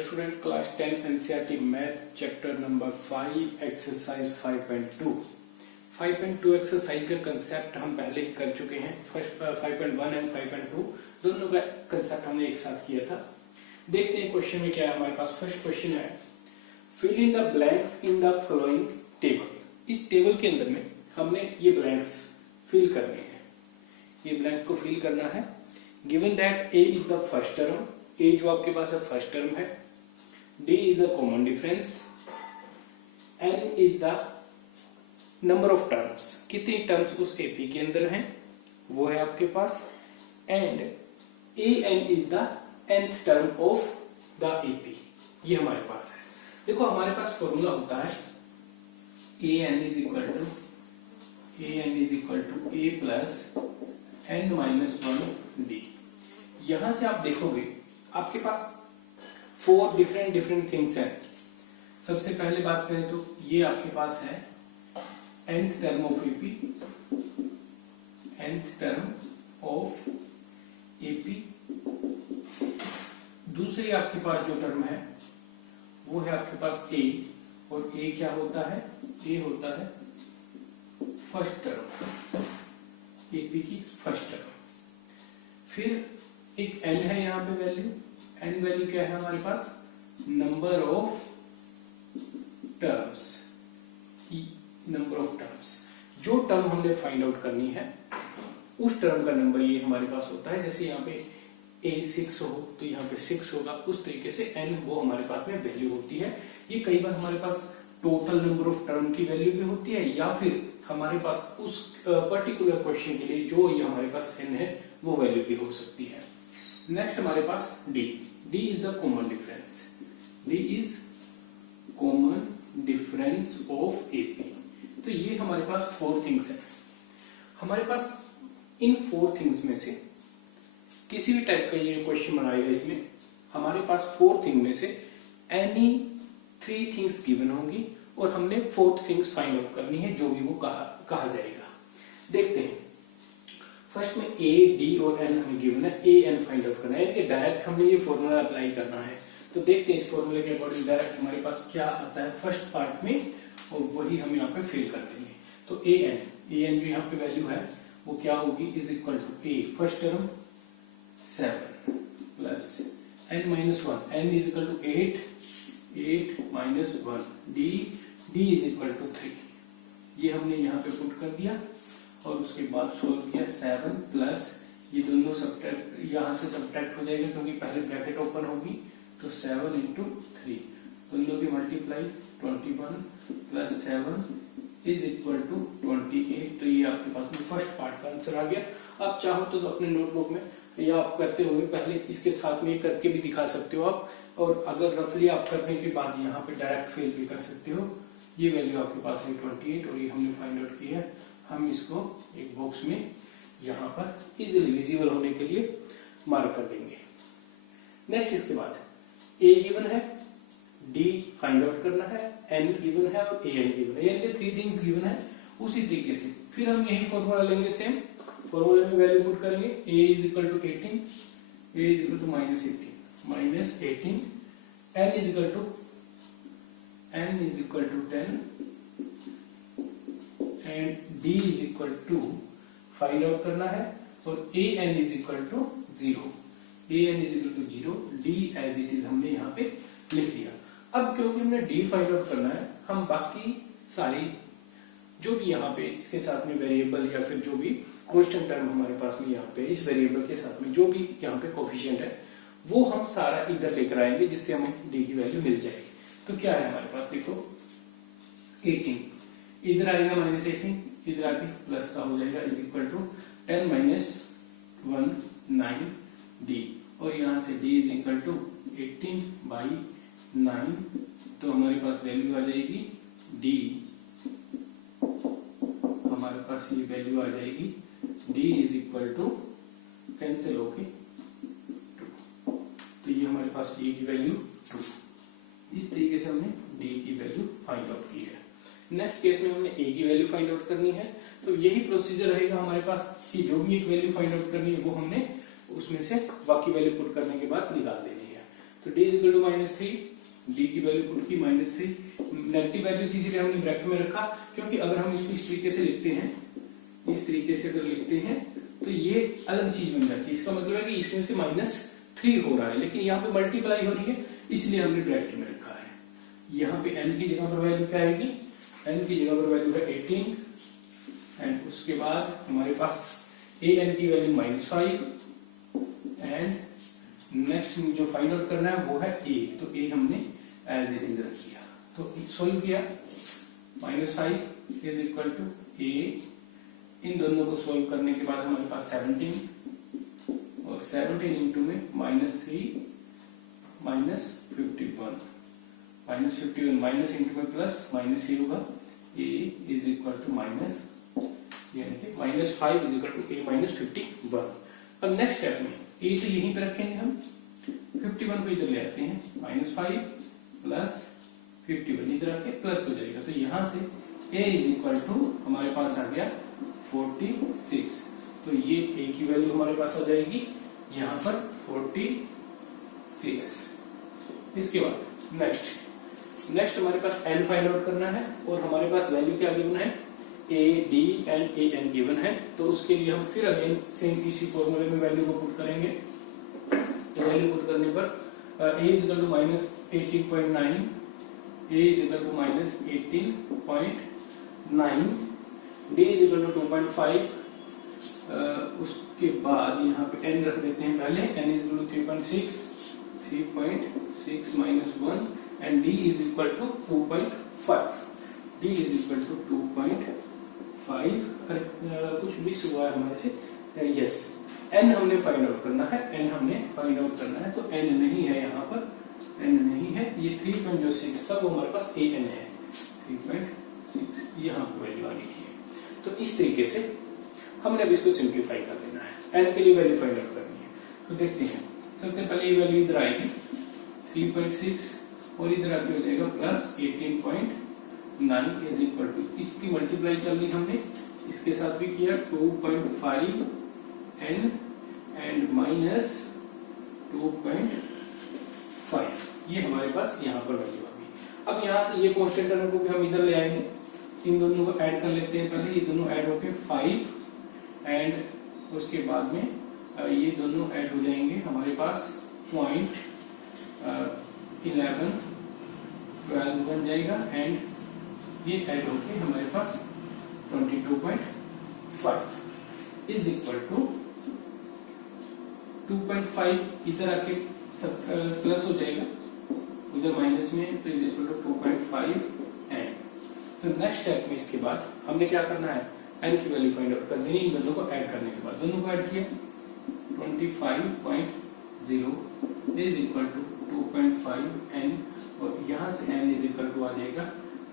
Student, class 10 NCERT math chapter number 5 exercise 5.2 exercise का concept हम पहले ही कर चुके हैं। 5.1 एंड 5.2 दोनों का कंसेप्ट हमने एक साथ किया था। देखते हैं क्वेश्चन में क्या है हमारे पास। फर्स्ट क्वेश्चन है fill in the blanks in the following table. इस टेबल के अंदर में हमने ये ब्लैंक्स फिल करने हैं। ये ब्लैंक को फिल करना है। Given that A is the first term, A जो आपके पास है फर्स्ट टर्म है, D is the common difference, N is the number of terms, कितनी टर्म्स उस एपी के अंदर हैं वो है आपके पास, and A N is the nth term of the AP, ये हमारे पास है। देखो हमारे पास फॉर्मूला होता है A N is equal to A plus N minus 1 D. यहां से आप देखोगे आपके पास 4 डिफरेंट थिंग्स हैं। सबसे पहले बात करें तो ये आपके पास है nth term of AP, nth term of AP. दूसरी आपके पास जो टर्म है वो है आपके पास ए, और ए क्या होता है, ए होता है फर्स्ट टर्म, एपी की फर्स्ट टर्म। फिर एक n है यहां पे वैल्यू, n वैल्यू क्या है हमारे पास, number of terms, number of terms. जो टर्म हमने फाइंड आउट करनी है उस टर्म का नंबर ये हमारे पास होता है। जैसे यहाँ पे a 6 हो तो यहाँ पे 6 होगा, उस तरीके से n वो हमारे पास में वैल्यू होती है। ये कई बार हमारे पास टोटल नंबर ऑफ टर्म की वैल्यू भी होती है, या फिर हमारे पास उस पर्टिकुलर क्वेश्चन के लिए जो ये हमारे पास n है वो वैल्यू भी हो सकती है। नेक्स्ट हमारे पास d is the common difference, d is common difference of AP. तो ये हमारे पास 4 थिंग्स हैं। हमारे पास इन 4 थिंग्स में से किसी भी टाइप का ये क्वेश्चन बनाएगा, इसमें हमारे पास 4 थिंग में से एनी 3 थिंग्स गिवन होंगी और हमने 4th थिंग्स फाइंड आउट करनी है, जो भी वो कहा जाएगा। देखते हैं। फर्स्ट में ए, डी और एन हमें गिवन है, ए एन फाइंड आउट करना है, यानी कि डायरेक्ट हमने ये फॉर्मूला अप्लाई करना है। तो देखते हैं इस फॉर्मूले के अकॉर्डिंग डायरेक्ट हमारे पास क्या आता है फर्स्ट पार्ट में, और वही हम यहाँ पे फिल कर देंगे। तो ए एन जो यहाँ पे वैल्यू है वो क्या होगी, is equal to a first term 7 plus N minus 1, n is equal to 8 minus 1, d is equal to 3। ये हमने यहाँ पे पुट कर दिया और उसके बाद सोल्व किया। 7 प्लस ये दोनों सब्ट्रैक्ट, यहाँ से सब्ट्रैक्ट हो जाएगा क्योंकि पहले ब्रैकेट ओपन होगी, तो 7 इंटू 3, दोनों की multiply 21 plus 7 is equal to 28। तो ये आपके पास में फर्स्ट पार्ट का आंसर आ गया। आप चाहो तो अपने नोटबुक में या आप करते हुए पहले इसके साथ में करके भी दिखा सकते हो आप, और अगर रफली आप करने के बाद यहाँ पे डायरेक्ट फेल भी कर सकते हो। ये वैल्यू आपके पास है 28 और ये हमने फाइंड आउट की है। हम इसको एक बॉक्स में यहाँ पर इजीली विजिबल होने के लिए मार्क कर देंगे। नेक्स्ट इसके बाद ए गिवन है, डी फाइंड आउट करना है, एन गिवन है और ए एन गिवन है, यानी कि 3 थिंग्स गिवन है। उसी तरीके से फिर हम यही फॉर्मूला लेंगे, सेम फॉर्मूला में वैल्यू पुट करेंगे। A is equal to 18, A is equal to minus 18, N is equal to 10 and D is equal to find out करना है, और A N is equal to 0, D as it is हमने यहाँ पे लिख दिया। अब क्योंकि हमने डी फाइंड आउट करना है, हम बाकी सारी जो भी यहाँ पे इसके साथ में वेरिएबल या फिर जो भी कांस्टेंट टर्म हमारे पास में यहाँ पे इस वेरिएबल के साथ में जो भी यहाँ पे कोफिशिएंट है वो हम सारा इधर लेकर आएंगे, जिससे हमें डी की वैल्यू मिल जाएगी। तो क्या है हमारे पास, देखो 18 इधर आएगा माइनस 18, इधर आके प्लस का हो जाएगा, is equal to 10 minus 1 9 d, और यहाँ से d is equal to 18 by 9। तो हमारे पास वैल्यू आ जाएगी डी, हमारे पास ये वैल्यू आ जाएगी D is equal to cancel होके 2। तो ये हमारे पास डी की वैल्यू 2। इस तरीके से हमने डी की वैल्यू फाइंड आउट की है। नेक्स्ट केस में हमने ए की वैल्यू फाइंड आउट करनी है, तो यही प्रोसीजर रहेगा हमारे पास कि जो भी एक वैल्यू फाइंड आउट करनी है वो हमने उसमें से बाकी वैल्यू पुट करने के बाद निकाल देनी है। तो d is equal to -3, d की वैल्यू पुट की -3, नेगेटिव वैल्यू थी इसलिए हमने ब्रैकेट में रखा, क्योंकि अगर हम इसको इस तरीके से लिखते हैं, इस तरीके से अगर लिखते हैं तो ये अलग चीज बन जाती है। इसका मतलब है कि इसमें से -3 हो रहा है, लेकिन यहाँ पे मल्टीप्लाई हो रही है, इसलिए हमने ब्रैकेट में रखा है। यहाँ पे n की जगह पर वैल्यू क्या आएगी, n की जगह पर वैल्यू है 18, एंड उसके बाद हमारे पास an की वैल्यू -5, एंड नेक्स्ट जो फाइंड आउट करना है वो है a, तो a हमने एज इट इज रख दिया। तो सोल्व किया, -5 इज इक्वल टू a, इन दोनों को सोल्व करने के बाद हमारे पास 17, और 17 इंटू में -3 -51, -51 माइनस इंटू में प्लस, माइनस ही होगा, a is equal to minus, यानी कि -5 इज इक्वल टू a -51। अब नेक्स्ट स्टेप में a तो यहीं पे रखेंगे हम, 51 को इधर ले आते हैं, -5 प्लस 51 इधर आके प्लस हो जाएगा, तो यहां से a इज इक्वल टू हमारे पास आ गया 46, तो ये a की वैल्यू हमारे पास आ जाएगी यहाँ पर 46। इसके बाद नेक्स्ट हमारे पास n फाइंड आउट करना है, और हमारे पास वैल्यू क्या गिवन है, a, d and a n given है, तो उसके लिए हम फिर अगेन सेम इसी फॉर्मूले में वैल्यू को पुट करेंगे। तो वैल्यू पुट करने पर a is equal to -18.9, a is equal to -18.9, d is equal to 2.5, उसके बाद यहाँ पे n रख देते हैं पहले, n is equal to 3.6 minus 1, and d is equal to 2.5, d is equal to 2.5। कुछ मिस हुआ है हमारे से, यस, n हमने फाइंड आउट करना है, तो n नहीं है यहाँ पर, n नहीं है, ये 3.6 था वो हमारे पास an है, 3.6 यहाँ पर वैल्यू आनी चाहिए। तो इस तरीके से हमने अब इसको सिंप्लीफाई कर लेना है, n के लिए वैल्यू फाइंड आउट करनी है। तो देखते हैं, सबसे पहले ये वैल्यू इधर आएगी 3.6, और इधर आके हो जाएगा प्लस 18.9 इज इक्वल टू, इसकी मल्टीप्लाई कर ली हमने, इसके साथ भी किया 2.5 n एंड माइनस 2.5, ये हमारे पास यहाँ पर वैल्यू आ गई। अब यहाँ से ये कांस्टेंट टर्म को भी हम इधर ले आएंगे, इन दोनों को ऐड कर लेते हैं पहले, ये दोनों ऐड होके 5, एंड उसके बाद में ये दोनों ऐड हो जाएंगे हमारे पास 0.11 12 बन जाएगा, एंड ये ऐड होके हमारे पास 22.5 इज इक्वल टू 2.5, इधर आके सब प्लस हो जाएगा, उधर माइनस में, तो इज इक्वल टू 2.5 एंड। तो नेक्स्ट स्टेप में इसके बाद हमने क्या करना है, n की वैल्यू फाइंड आउट कर देनी, इन दोनों को ऐड करने के बाद, दोनों को ऐड किया 25.0 इज इक्वल टू 2.5 n, और यहाँ से n इज इक्वल टू आ जाएगा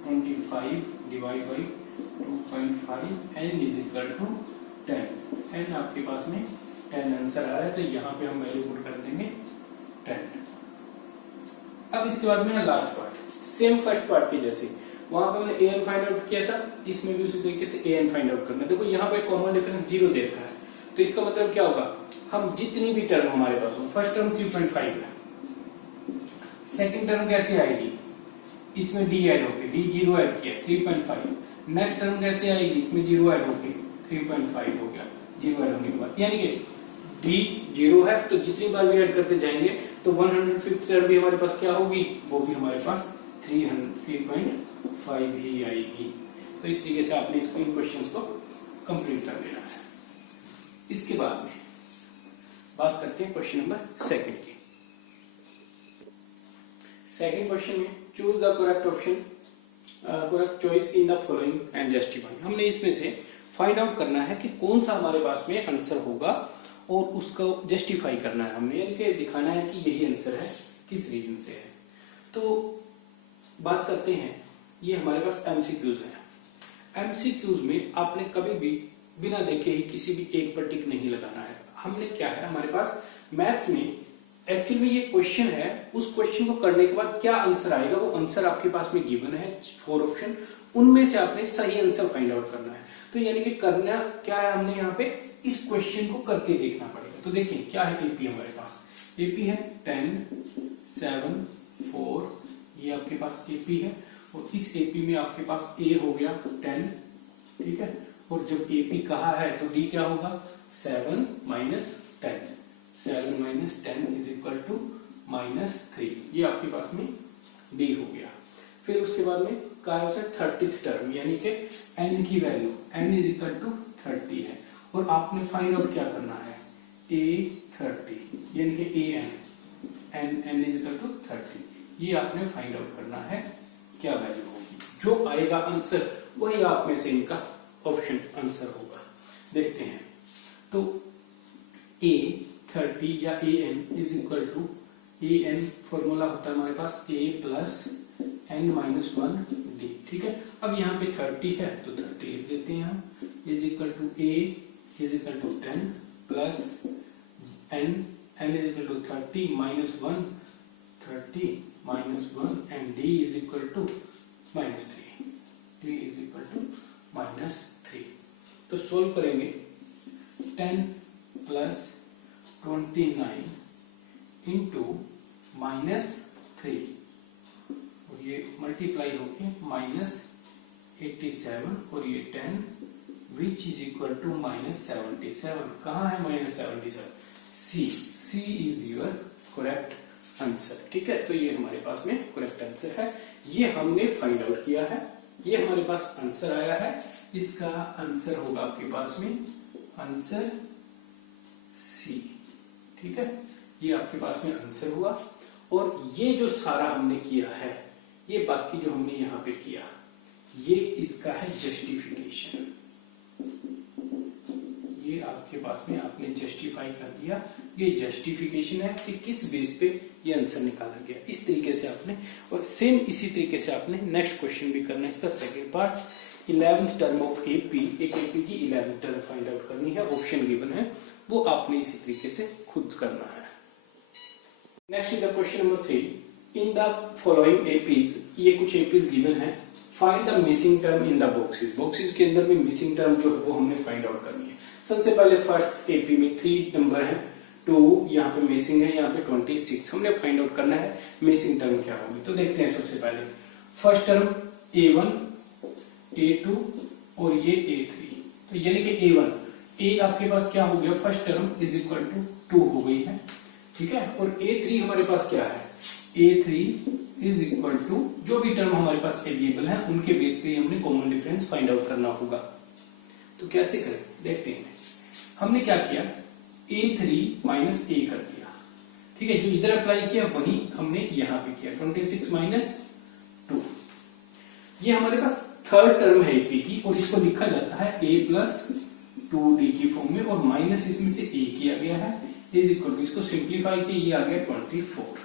25 divide by 2.5, n is equal to 10, n आपके पास में 10 आंसर आ रहा है, तो यहाँ पे हम वैल्यू पुट कर देंगे 10। अब इसके बाद में last part, same first part के जैसे, वहां पे हमने an फाइंड आउट किया था, इसमें भी उसी तरीके से an फाइंड आउट करना है। देखो यहाँ पे कॉमन डिफरेंस 0 दे रखा है, तो इसका मतलब क्या होगा, हम जितनी भी टर्म हमारे पास हो, फर्स्ट टर्म 3.5 है, सेकंड टर्म कैसे आएगी, इसमें d ऐड होके, d 0 ऐड किया 3.5, नेक्स्ट टर्म कैसे आएगी, इसमें 0 ऐड होके 3.5 हो गया, 0 ऐड होने के बाद, यानी कि d 0 है, तो जितनी बार भी ऐड करते जाएंगे तो 150 टर्म भी हमारे पास क्या होगी, वो भी हमारे पास 3.5 ही आएगी। तो इस तरीके से आपने इसको, इन क्वेश्चंस को कंप्लीट कर लेना है। इसके बाद में बात करते हैं क्वेश्चन नंबर सेकंड की। सेकंड क्वेश्चन में choose the correct option, correct choice in the following and justify. हमने इसमें से फाइंड आउट करना है कि कौन सा हमारे पास में आंसर होगा और उसको जस्टिफाई करना है, हमने यानी दिखाना है कि यही आंसर है, किस रीजन से है। तो बात करते हैं, ये हमारे पास एमसीक्यूज है। एमसीक्यूज में आपने कभी भी बिना देखे ही किसी भी एक पर टिक नहीं लगाना है। हमने क्या है, हमारे पास मैथ्स में एक्चुअली में ये क्वेश्चन है, उस क्वेश्चन को करने के बाद क्या आंसर आएगा, वो आंसर आपके पास में गिवन है 4 ऑप्शन, उनमें से आपने सही आंसर फाइंड आउट करना है। तो यानी कि करना क्या है, हमने यहाँ पे इस क्वेश्चन को करके देखना पड़ेगा। तो देखिए क्या है, एपी हमारे पास, एपी है 10, 7 4, ये आपके पास AP है और इस AP में आपके पास A हो गया 10, ठीक है। और जब AP कहा है तो D क्या होगा 7 minus 10, 7 minus 10 is equal to -3, ये आपके पास में D हो गया। फिर उसके बाद में कहा है 30th टर्म, यानी कि n की value n is equal to 30 है और आपने फाइंड आउट क्या करना है A30, यानी कि n इज इक्वल टू 30, ये आपने फाइंड आउट करना है क्या वैल्यू होगी। जो आएगा आंसर वही आप में से इनका ऑप्शन आंसर होगा। देखते हैं तो A30 या an is equal to an formula होता है हमारे पास a plus n minus 1 d, ठीक है। अब यहाँ पे 30 है तो 30 लिख देते हैं हम, is equal to a is equal to 10 plus n is equal to 30 minus 1, 30 minus 1 and d is equal to -3, d is equal to -3। तो सोल्व करेंगे 10 प्लस 29 इंटू -3 और ये मल्टीप्लाई होके -87 और ये 10 विच इज इक्वल टू -77। कहाँ है -77? C is your correct answer, ठीक है। तो ये हमारे पास में करेक्ट आंसर है, ये हमने फाइंड आउट किया है, ये हमारे पास आंसर आया है। इसका आंसर होगा आपके पास में आंसर C, ठीक है। ये आपके पास में आंसर हुआ और ये जो सारा हमने किया है, ये बाकी जो हमने यहाँ पे किया, ये इसका है जस्टिफिकेशन। ये आपके पास में आपने जस्टिफाई कर दिया, ये जस्टिफिकेशन है कि किस बेस पे ये आंसर निकाला गया। इस तरीके से आपने, और सेम इसी तरीके से आपने नेक्स्ट क्वेश्चन भी करना है। इसका second part 11th term of AP, एक AP की 11th टर्म फाइंड आउट करनी है, ऑप्शन गिवन है, वो आपने इसी तरीके से खुद करना है। Next is the question number 3, in the following APs, ये कुछ APs गिवन है, find the missing term in the boxes. Boxes के अंदर में मिसिंग टर्म जो है वो हमने फाइंड आउट करनी है। सबसे पहले फर्स्ट AP में 3 नंबर है, 2 यहाँ पे मिसिंग है, यहाँ पे 26, हमने फाइंड आउट करना है मिसिंग टर्म क्या होगी। तो देखते हैं सबसे पहले फर्स्ट टर्म A1, A2 और ये A3, तो यानी कि A1, A आपके पास क्या हो गया, first term is equal to 2 हो गई है, ठीक है। और A3 हमारे पास क्या है, A3 इज इक्वल टू जो भी टर्म हमारे पास अवेलेबल है उनके बेस पे हमने कॉमन डिफरेंस फाइंड आउट करना होगा। तो कैसे करें देखते हैं। हमने क्या किया, A3 माइनस A कर दिया, ठीक है। जो इधर अप्लाई किया वही हमने यहाँ पे किया, 26 माइनस 2। ये हमारे पास थर्ड टर्म है AP की और इसको लिखा जाता है A प्लस 2D की फॉर्म में और माइनस इसमें से A किया गया है, इज इक्वल टू, इसको सिंप्लीफाई किया, ये आ गया 24।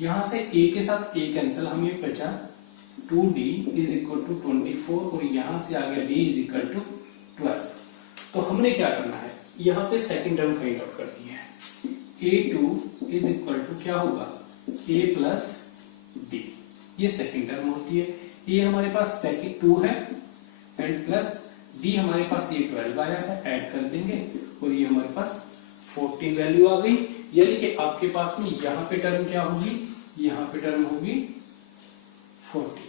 यहां से A के साथ A कैंसिल, हमें बचा 2D इज इक्वल टू 24 और यहां से आ गया D इज इक्वल टू 12। तो हमने क्या करना है, यहाँ पे सेकंड टर्म फाइंड आउट करनी है। A2 इज इक्वल टू क्या होगा, A प्लस D, ये सेकंड टर्म होती है। ये हमारे पास सेकंड 2 है एंड प्लस D हमारे पास ये 12 आया है, ऐड कर देंगे और ये हमारे पास 14 वैल्यू आ गई। यानी कि आपके पास में यहाँ पे टर्म क्या होगी, यहाँ पे टर्म होगी 14।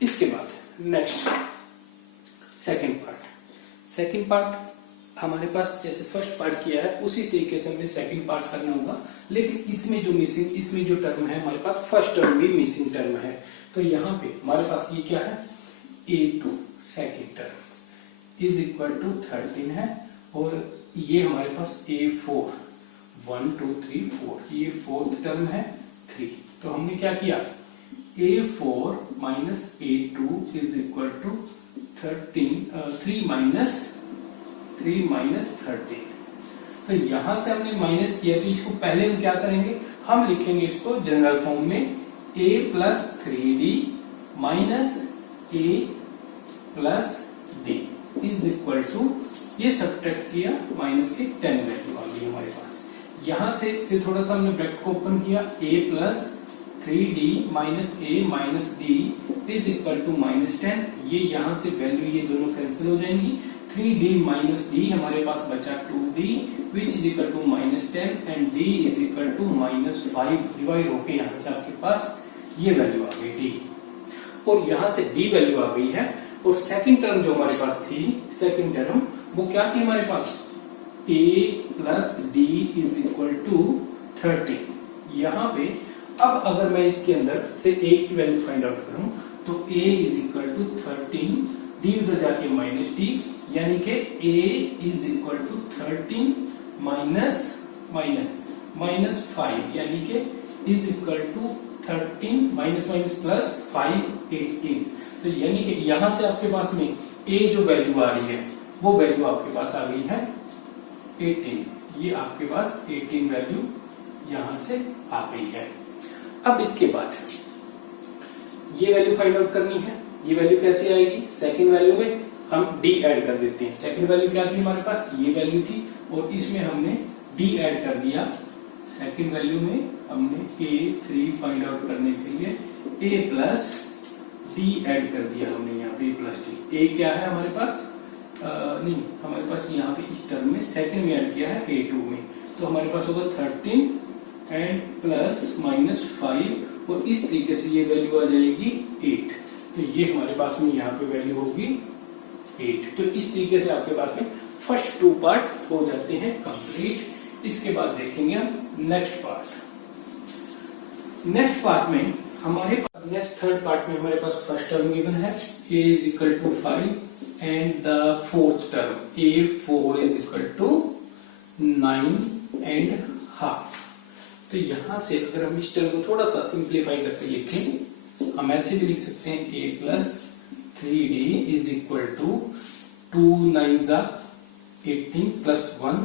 इसके बाद नेक्स्ट सेकंड पार्ट हमारे पास जैसे फर्स्ट पार्ट किया है उसी तरीके से हमें सेकंड पार्ट करना होगा, लेकिन इसमें जो टर्म है हमारे पास फर्स्ट टर्म भी मिसिंग टर्म है। तो यहाँ पे हमारे पास ये क्या है, A2 second term is equal to 13 है और ये हमारे पास A4 1 2 3 4, ये फोर्थ टर्म है 3। तो हमने क्या किया, A4 minus A2 is equal to 3 minus 13। तो यहां से हमने माइनस किया, तो इसको पहले हम क्या करेंगे, हम लिखेंगे इसको जनरल फॉर्म में A plus 3D minus A plus D is equal to, ये सब्ट्रैक्ट किया, माइनस की 10 वैल्यू आ गई हमारे पास। यहां से फिर थोड़ा सा हमने ब्रैकेट को ओपन किया, A plus 3D minus A minus D is equal to -10। ये यहां से वैल्यू ये दोनों कैंसिल हो जाएंगी, 3d माइनस डी हमारे पास बचा 2d which is equal to -10 and d is equal to -5 divide होके यहाँ से आपके पास ये वैल्यू आ गई d, और यहाँ से d वैल्यू आ गई है। और सेकंड टर्म जो हमारे पास थी, सेकंड टर्म वो क्या थी हमारे पास, a plus D is equal to 13। यहाँ पे अब अगर मैं इसके अंदर से a की वैल्यू फाइंड आउट करूं तो a is equal to 13, d उधर जाके माइनस डी, यानी कि a is equal to 13 minus 5, यानी कि is equal to 13 minus plus 5 18। तो यानी कि यहां से आपके पास में a जो वैल्यू आ रही है वो वैल्यू आपके पास आ गई है 18। ये आपके पास 18 वैल्यू यहां से आ गई है। अब इसके बाद ये वैल्यू फाइंड आउट करनी है। ये वैल्यू कैसे आएगी, सेकंड वैल्यू में हम d ऐड कर देते हैं। सेकंड वैल्यू क्या थी हमारे पास, ये वैल्यू थी, और इसमें हमने d ऐड कर दिया। सेकंड वैल्यू में हमने a3 फाइंड आउट करने के लिए a प्लस d ऐड कर दिया हमने यहाँ पे a प्लस डी। a क्या है हमारे पास, नहीं हमारे पास यहाँ पे इस टर्म में सेकंड में ऐड किया है a2 में, तो हमारे पास होगा 13 एंड प्लस -5, और इस तरीके से ये वैल्यू आ जाएगी 8। तो ये हमारे पास में यहाँ पे वैल्यू होगी 8। तो इस तरीके से आपके पास में फर्स्ट 2 पार्ट हो जाते हैं कंप्लीट। इसके बाद देखेंगे हम नेक्स्ट पार्ट। नेक्स्ट पार्ट में हमारे पास, नेक्स्ट थर्ड पार्ट में हमारे पास फर्स्ट टर्म गिवन है a is equal to 5 and the fourth term a4 is equal to 9 and half. तो यहां से अगर हम इस टर्म को थोड़ा सा सिंप्लीफाई करके लिखें, हम ऐसे भी लिख सकते हैं a plus 3d is equal to 2 9 18 plus 1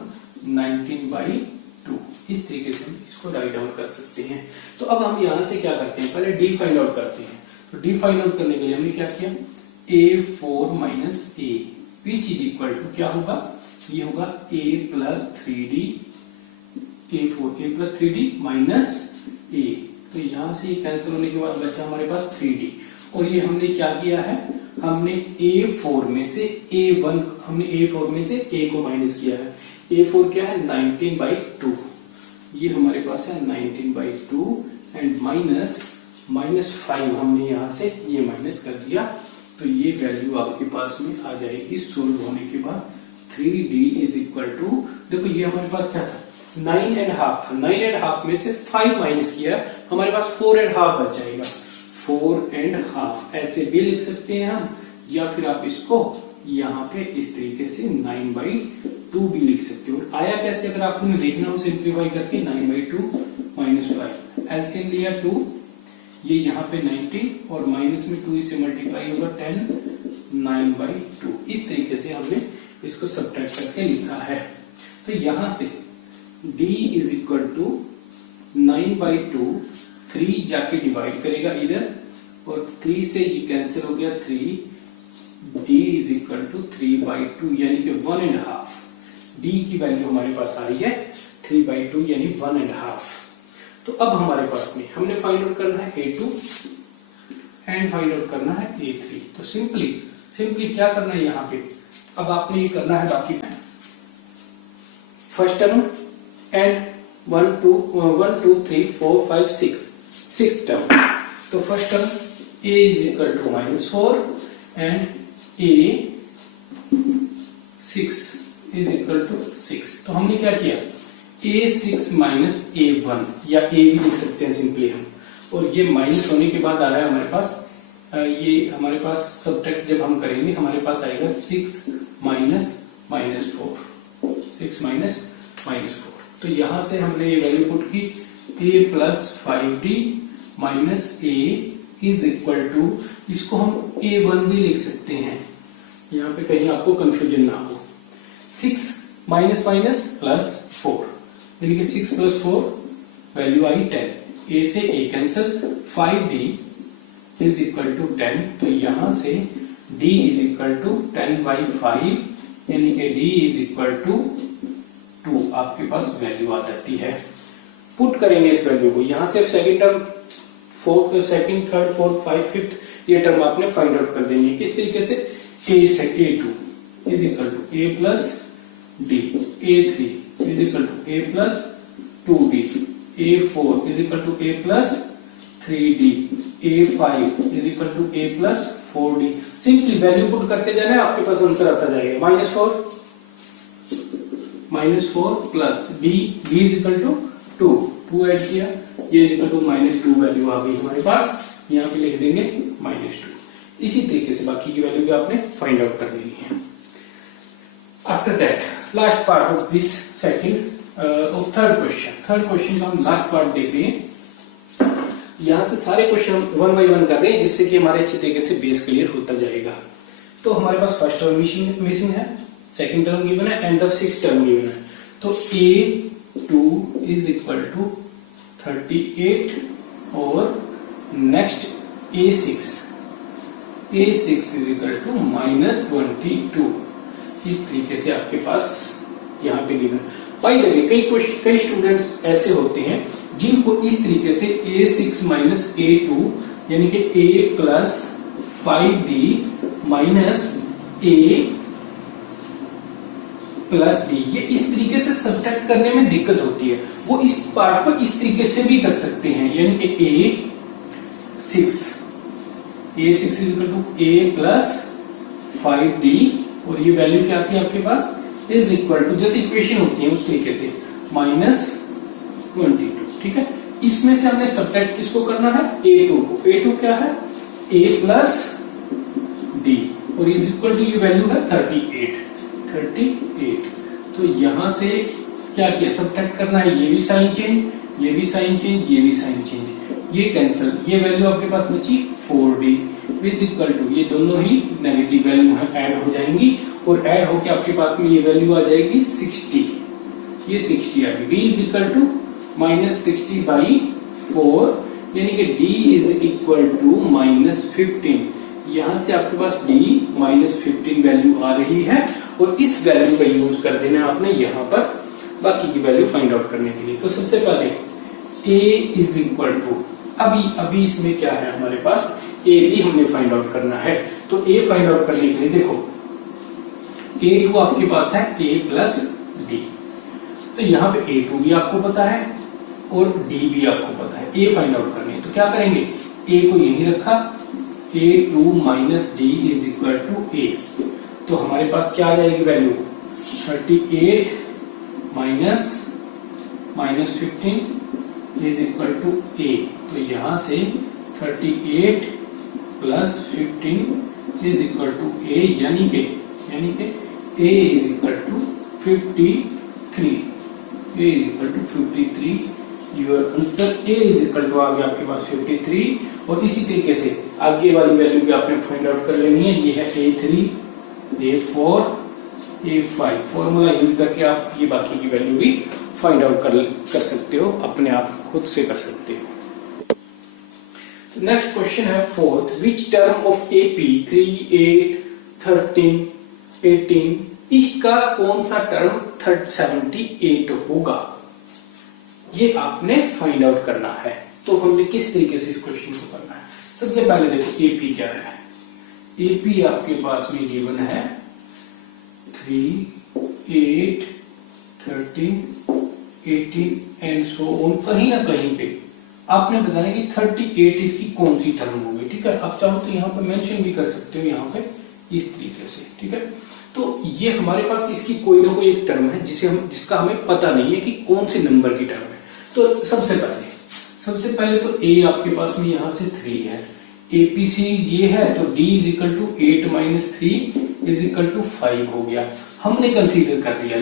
19/2। इस तरीके से हम इसको राइट डाउन कर सकते हैं। तो अब हम यहां से क्या करते हैं, पहले d फाइंड आउट करते हैं। तो d फाइंड आउट करने के लिए हमने क्या किया, a4 minus a which is equal to क्या होगा, ये होगा a plus 3d, a plus 3d minus a। तो यहां से ये कैंसिल होने के बाद बचा हमारे पास 3d, और ये हमने क्या किया है, हमने a4 में से a1, हमने a4 में से a को माइनस किया है। a4 क्या है, 19/2, ये हमारे पास है 19/2 एंड -5 हमने यहां से ये माइनस कर दिया। तो ये वैल्यू आपके पास में आ जाएगी सोल्व होने के बाद 3d इज इक्वल टू, देखो ये हमारे पास क्या था, 9.5 था, 9.5 में से 5 माइनस किया, हमारे पास 4.5 बच जाएगा। 4.5 ऐसे भी लिख सकते हैं हम, या फिर आप इसको यहाँ पे इस तरीके से 9/2 भी लिख सकते हो। आया कैसे, अगर आपको देखना हो सिंप्लीफाई करके, 9/2 -5 एलसीएम लिया 2, ये यहाँ पे 90 और माइनस में 2 इससे मल्टीप्लाई होगा 10, 9/2। इस तरीके से हमने इसको सब्ट्रैक्ट करके लिखा है। तो यहां से d इज इक्वल टू 9/2, 3 जाके डिवाइड करेगा इधर, और 3 से ये कैंसिल हो गया 3, d इज इक्वल टू 3/2 यानी कि 1.5। d की वैल्यू हमारे पास आ रही है 3/2 यानी 1.5। तो अब हमारे पास में हमने फाइंड आउट करना है a2 एंड फाइंड आउट करना है a3। तो सिंपली क्या करना है यहाँ पे, अब आपने ये करना है बाकी फर्स्ट टर्म एंड 1 2 3 4 5 6 टर्म। तो first term a is equal to -4 and a6 is equal to 6। तो हमने क्या किया, a6 माइनस a1, या a भी लिख सकते हैं सिंपली हम, और ये माइनस होने के बाद आ रहा है हमारे पास, ये हमारे पास सब्ट्रैक्ट जब हम करेंगे हमारे पास आएगा 6 माइनस -4, 6 माइनस -4। तो यहां से हमने ये वैल्यू पुट की, a plus 5d minus a is equal to, इसको हम a1 भी लिख सकते हैं, यहाँ पे कहीं आपको कंफ्यूजन ना हो। 6 माइनस प्लस 4 यानी कि 6 प्लस 4 वैल्यू आई 10, a से a cancel, 5d is equal to 10। तो यहां से d इज इक्वल टू 10/5 यानी कि d इज इक्वल टू 2 आपके पास वैल्यू आ जाती है। पुट करेंगे इस वैल्यू को, यहां से second term, second, third, fourth, 5, 5th ये टर्म आपने फाइंड आउट कर देंगे। किस तरीके से, a से a2, is equal to A plus D, A3 is equal to A plus 2D, A4 is equal to A plus 3D, A5 is equal to A plus 4D। Simply value put करते जाना, आपके पास answer आता जाएगा -4 plus b is equal to 2 add किया, ये is equal to -2 value आ गई हमारे पास, यहाँ पे लिख देंगे -2। इसी तरीके से बाकी की वैल्यू भी आपने फाइंड आउट कर लेनी है। After that last part of this second और थर्ड क्वेश्चन का हम लास्ट पार्ट देख रहे हैं। यहां से सारे क्वेश्चन 1 बाय 1 कर रहे हैं, जिससे कि हमारे अच्छे तरीके से बेस क्लियर होता जाएगा। तो हमारे पास फर्स्ट टर्म मिसिंग है, सेकंड टर्म गिवन है and the sixth term given है। तो A2 इज इक्वल टू 38 और next A6 is equal to -22। इस तरीके से आपके पास यहाँ पे गिवन। बाय द वे कई स्टूडेंट्स ऐसे होते हैं जिनको इस तरीके से A6 माइनस A2 यानी कि A plus 5D minus A plus D, ये इस तरीके से सब्ट्रैक्ट करने में दिक्कत होती है। वो इस पार्ट को इस तरीके से भी कर सकते हैं, यानी कि A6 is equal to A plus 5D और ये वैल्यू क्या आती है आपके पास इज इक्वल टू, जैसे इक्वेशन होती है उस तरीके से -22। ठीक है, इसमें से हमने सब्ट्रैक्ट किसको करना है, A2 को। A2 क्या है, A प्लस D और इज इक्वल टू ये वैल्यू है 38। तो यहां से क्या किया, सब्ट्रैक्ट करना है, ये भी साइन चेंज, ये भी साइन चेंज, ये भी साइन चेंज, ये कैंसिल, ये वैल्यू आपके पास बची 4D इज इक्वल टू, ये दोनों ही नेगेटिव वैल्यू है, ऐड हो जाएंगी और ऐड होके आपके पास में ये वैल्यू आ जाएगी 60, ये 60 आ गई। D इज इक्वल टू -60/4 यानी कि D इज इक्वल टू -15। यहां से आपके पास D -15 वैल्यू आ रही है और इस वैल्यू का यूज कर देना आपने यहां पर बाकी की वैल्यू फाइंड आउट करने के लिए। तो सबसे पहले A इज इक्वल टू, अभी इसमें क्या है हमारे पास, A भी हमने फाइंड आउट करना है। तो A फाइंड आउट करने के लिए देखो A2 आपके पास है A प्लस D, तो यहाँ पे A2 भी आपको पता है और D भी आपको पता है, A फाइंड आउट करनी है। तो क्या करेंगे, A को यही रखा, A2 minus D is equal to A। तो हमारे पास क्या आ जाएगी value, 38 minus 15 is equal to A। तो यहां से 38 plus 15 is equal to A, यानी के A is equal to 53। A is equal to 53, your answer A is equal to आ गया आपके पास 53। और इसी तरीके से आगे वाली वैल्यू भी आपने फाइंड आउट कर लेनी है। ये है A3, A4, A5। Formula use करके आप ये बाकी की वैल्यू भी फाइंड आउट कर सकते हो, अपने आप खुद से कर सकते हो। नेक्स्ट क्वेश्चन है fourth, which term of AP 3, 8, 13, 18, इसका कौन सा टर्म 78 होगा, ये आपने फाइंड आउट करना है। तो हमने किस तरीके से इस क्वेश्चन को करना है, सबसे पहले देखो AP क्या है। AP आपके पास में गिवन है 3, 8, 13, 18 एंड सो ऑन। कहीं ना कहीं पे आपने बताना कि 38 इसकी कौन सी टर्म होगी। ठीक है, आप चाहो तो यहाँ पे मेंशन भी कर सकते हो, यहाँ पे इस तरीके से। ठीक है, तो ये हमारे पास इसकी कोई ना कोई एक टर्म है जिसका हमें पता नहीं है कि कौन से नंबर की टर्म है। तो सबसे पहले तो A आपके पास में यहाँ से 3 है, APC ये है, तो D is equal to 8 minus 3 is equal to 5 हो गया। हमने कंसीडर कर लिया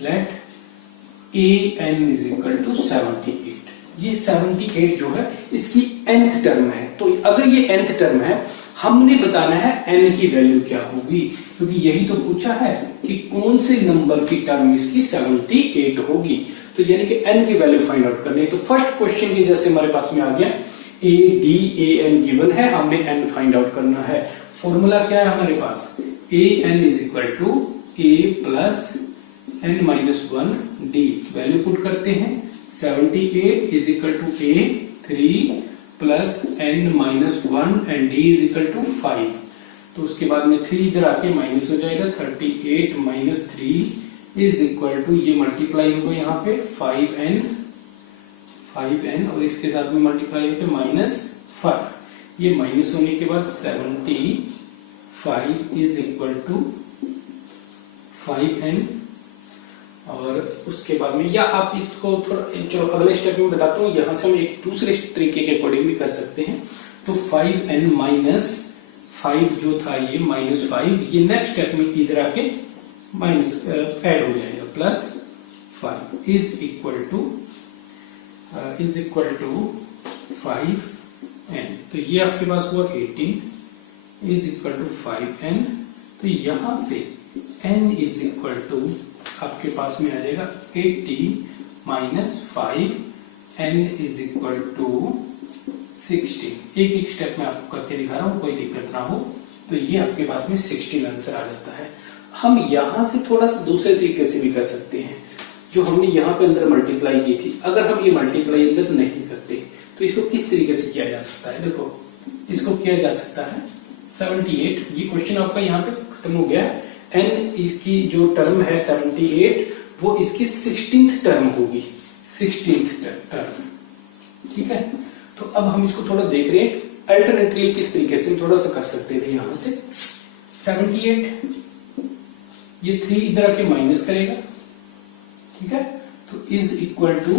let AN is equal to 78। ये 78 जो है इसकी nth टर्म है। तो अगर ये nth टर्म है, हमने बताना है n की वैल्यू क्या होगी, क्योंकि यही तो पूछा है कि कौन से नंबर की टर्म इसकी 78 होगी। तो यानी कि n की वैल्यू फाइंड आउट करनी है। तो फर्स्ट क्वेश्चन के जैसे हमारे पास में आ गया, A D A N given है, हमने n फाइंड आउट करना है। फॉर्मूला क्या है हमारे पास, AN is equal to A plus n minus 1 D। Value put करते हैं, 78 is equal to A 3 plus n minus 1 and D is equal to 5। तो उसके बाद में 3 इधर आके माइनस हो जाएगा, 38 माइनस 3 इज इक्वल टू, ये मल्टीप्लाई होगा यहाँ पे 5n और इसके साथ में मल्टीप्लाई होकर -5, ये माइनस होने के बाद 75 इज इक्वल टू 5n और उसके बाद में, या आप इसको थोड़ा जो अगले स्टेप में बताता हूँ, यहां से हम एक दूसरे तरीके के अकॉर्डिंग भी कर सकते हैं। तो 5n माइनस 5 जो था ये -5, ये नेक्स्ट स्टेप में इधर आके माइनस ऐड हो जाएगा, +5 इज इक्वल टू 5n। तो ये आपके पास हुआ 18 इज इक्वल टू 5n। तो यहां से n इज इक्वल टू आपके पास में आ जाएगा 80 minus 5, n is equal to 16। एक एक स्टेप में आपको करके दिखा रहा हूं, कोई दिक्कत ना हो। तो ये आपके पास में 16 आंसर आ जाता है। हम यहां से थोड़ा सा दूसरे तरीके से भी कर सकते हैं, जो हमने यहाँ पे अंदर मल्टीप्लाई की थी। अगर हम ये मल्टीप्लाई अंदर नहीं करते तो इसको किस तरीके से किया जा सकता है? देखो, इसको किया जा सकता है 78, ये क्वेश्चन आपका यहाँ पे खत्म हो गया। n इसकी जो टर्म है 78, वो इसकी 16th टर्म होगी, 16th टर्म, ठीक है। तो अब हम इसको थोड़ा देख रहे हैं अल्टरनेटली किस तरीके से थोड़ा सा कर सकते थे। यहां से 78, ये 3 इधर आके माइनस करेगा, ठीक है। तो is equal to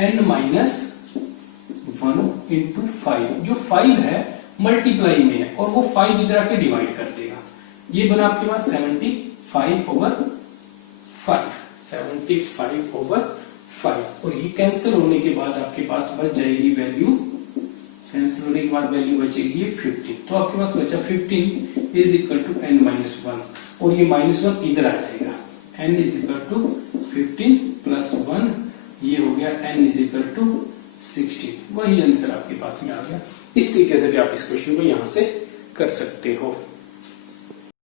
n minus 1 into 5, जो 5 है मल्टीप्लाई में है और वो 5 इधर आके डिवाइड कर देगा। ये बना आपके पास 75/5 और ये कैंसिल होने के बाद आपके पास बच जाएगी वैल्यू, कैंसिल होने के बाद वैल्यू बचेगी 15। तो आपके पास बचा 15 is equal to n minus 1 और ये -1 इधर आ जाएगा। n is equal to 15 plus 1, ये हो गया n इज इक्वल टू 16। वही आंसर आपके पास में आ गया। इस तरीके से भी आप इस क्वेश्चन को यहां से कर सकते हो।